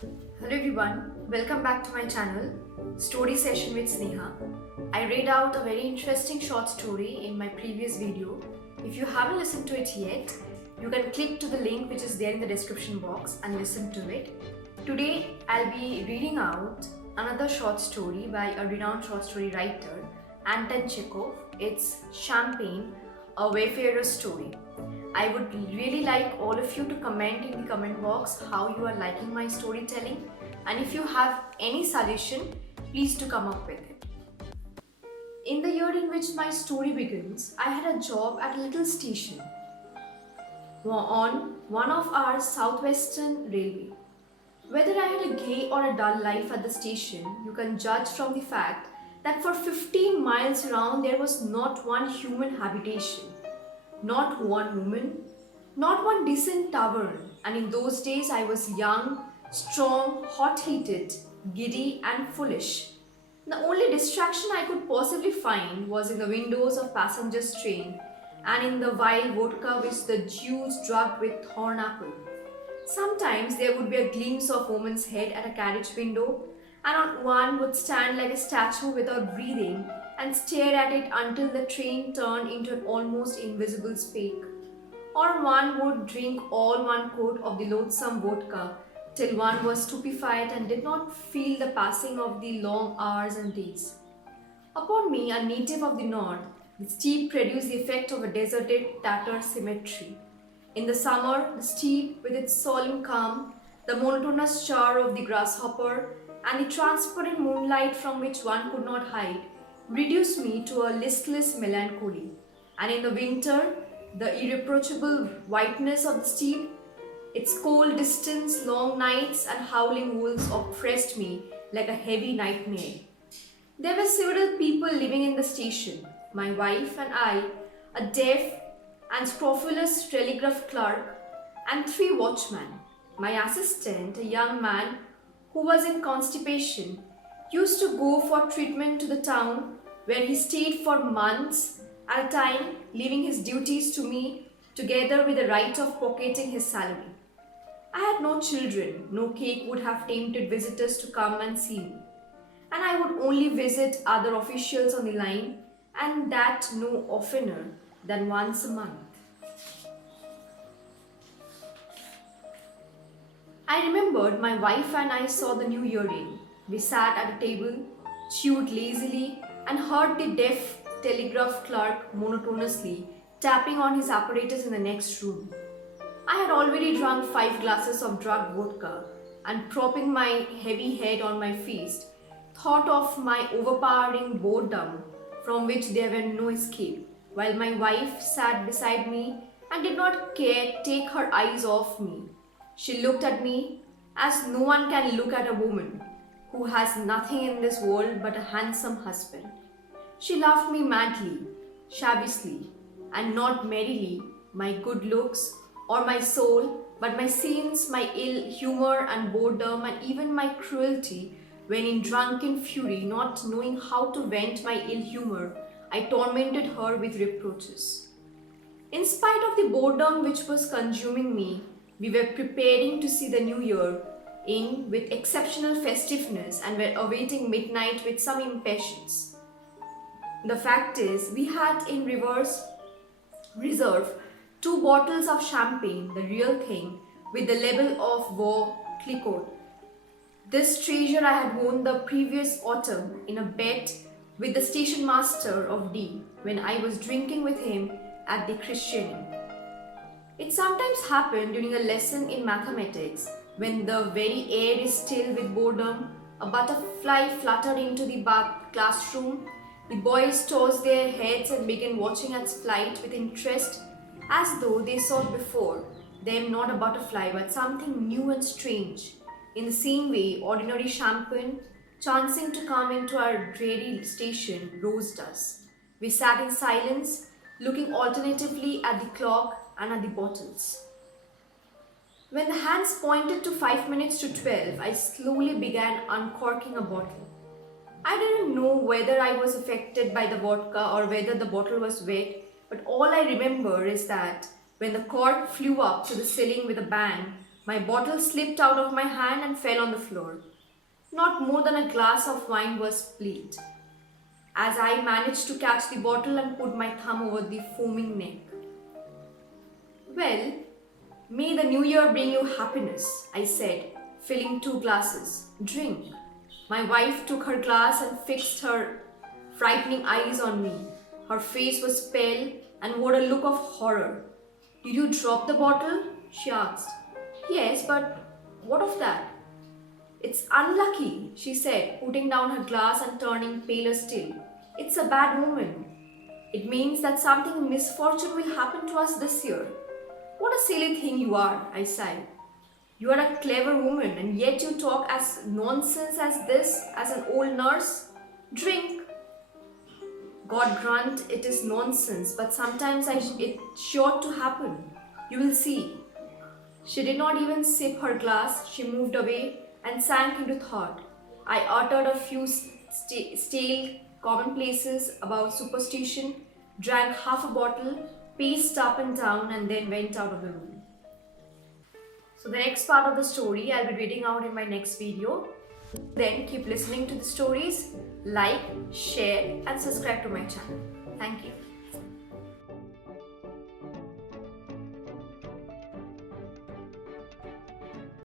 Hello everyone, welcome back to my channel, Story Session with Sneha. I read out a very interesting short story in my previous video. If you haven't listened to it yet, you can click to the link which is there in the description box and listen to it. Today I'll be reading out another short story by a renowned short story writer, Anton Chekhov. It's Champagne, a Wayfarer's Story. I would really like all of you to comment in the comment box how you are liking my storytelling, and if you have any suggestion, please do come up with it. In the year in which my story begins, I had a job at a little station on one of our southwestern railway. Whether I had a gay or a dull life at the station, you can judge from the fact that for 15 miles around there was not one human habitation. Not one woman, not one decent tavern, and in those days I was young, strong, hot-headed, giddy, and foolish. The only distraction I could possibly find was in the windows of passengers' train and in the vile vodka which the Jews drugged with thorn apple. Sometimes there would be a glimpse of a woman's head at a carriage window, and one would stand like a statue without breathing and stare at it until the train turned into an almost invisible speck. Or one would drink all one quart of the loathsome vodka till one was stupefied and did not feel the passing of the long hours and days. Upon me, a native of the north, the steep produced the effect of a deserted, tattered cemetery. In the summer, the steep, with its solemn calm, the monotonous char of the grasshopper, and the transparent moonlight from which one could not hide, reduced me to a listless melancholy. And in the winter, the irreproachable whiteness of the steep, its cold distance, long nights, and howling wolves oppressed me like a heavy nightmare. There were several people living in the station, my wife and I, a deaf and scrofulous telegraph clerk, and 3 watchmen. My assistant, a young man who was in constipation, used to go for treatment to the town where he stayed for months at a time, leaving his duties to me together with the right of pocketing his salary. I had no children, no cake would have tempted visitors to come and see me, and I would only visit other officials on the line, and that no oftener than once a month. I remembered my wife and I saw the new year in. We sat at a table, chewed lazily, and heard the deaf telegraph clerk monotonously tapping on his apparatus in the next room. I had already drunk 5 glasses of drugged vodka, and propping my heavy head on my fist, thought of my overpowering boredom from which there were no escape, while my wife sat beside me and did not take her eyes off me. She looked at me as no one can look at a woman who has nothing in this world but a handsome husband. She laughed me madly, shavishly, and not merrily my good looks or my soul, but my sins, my ill humor and boredom, and even my cruelty when in drunken fury, not knowing how to vent my ill humor, I tormented her with reproaches. In spite of the boredom which was consuming me, we were preparing to see the new year in with exceptional festiveness and were awaiting midnight with some impatience. The fact is, we had in reserve 2 bottles of champagne, the real thing, with the label of Vaux Clicquot. This treasure I had won the previous autumn in a bet with the station master of D when I was drinking with him at the Christianing. It sometimes happened during a lesson in mathematics when the very air is still with boredom, a butterfly fluttered into the classroom, the boys tossed their heads and began watching its flight with interest as though they saw before them not a butterfly but something new and strange. In the same way, ordinary champagne, chancing to come into our dreary station, roused us. We sat in silence, looking alternatively at the clock and at the bottles. When the hands pointed to 5 minutes to 12, I slowly began uncorking a bottle. I didn't know whether I was affected by the vodka or whether the bottle was wet, but all I remember is that when the cork flew up to the ceiling with a bang, My bottle slipped out of my hand and fell on the floor. Not more than a glass of wine was spilled, as I managed to catch the bottle and put my thumb over the foaming neck. Well, may the new year bring you happiness, I said, filling 2 glasses. Drink. My wife took her glass and fixed her frightening eyes on me. Her face was pale and wore a look of horror. Did you drop the bottle? She asked. Yes, but what of that? It's unlucky, she said, putting down her glass and turning paler still. It's a bad omen. It means that something misfortune will happen to us this year. What a silly thing you are, I sighed. You are a clever woman and yet you talk as nonsense as this, as an old nurse. Drink. God grant it is nonsense, but sometimes it's sure to happen. You will see. She did not even sip her glass. She moved away and sank into thought. I uttered a few stale commonplaces about superstition, drank half a bottle, paced up and down, and then went out of the room. So the next part of the story I'll be reading out in my next video. Then keep listening to the stories, like, share and subscribe to my channel. Thank you.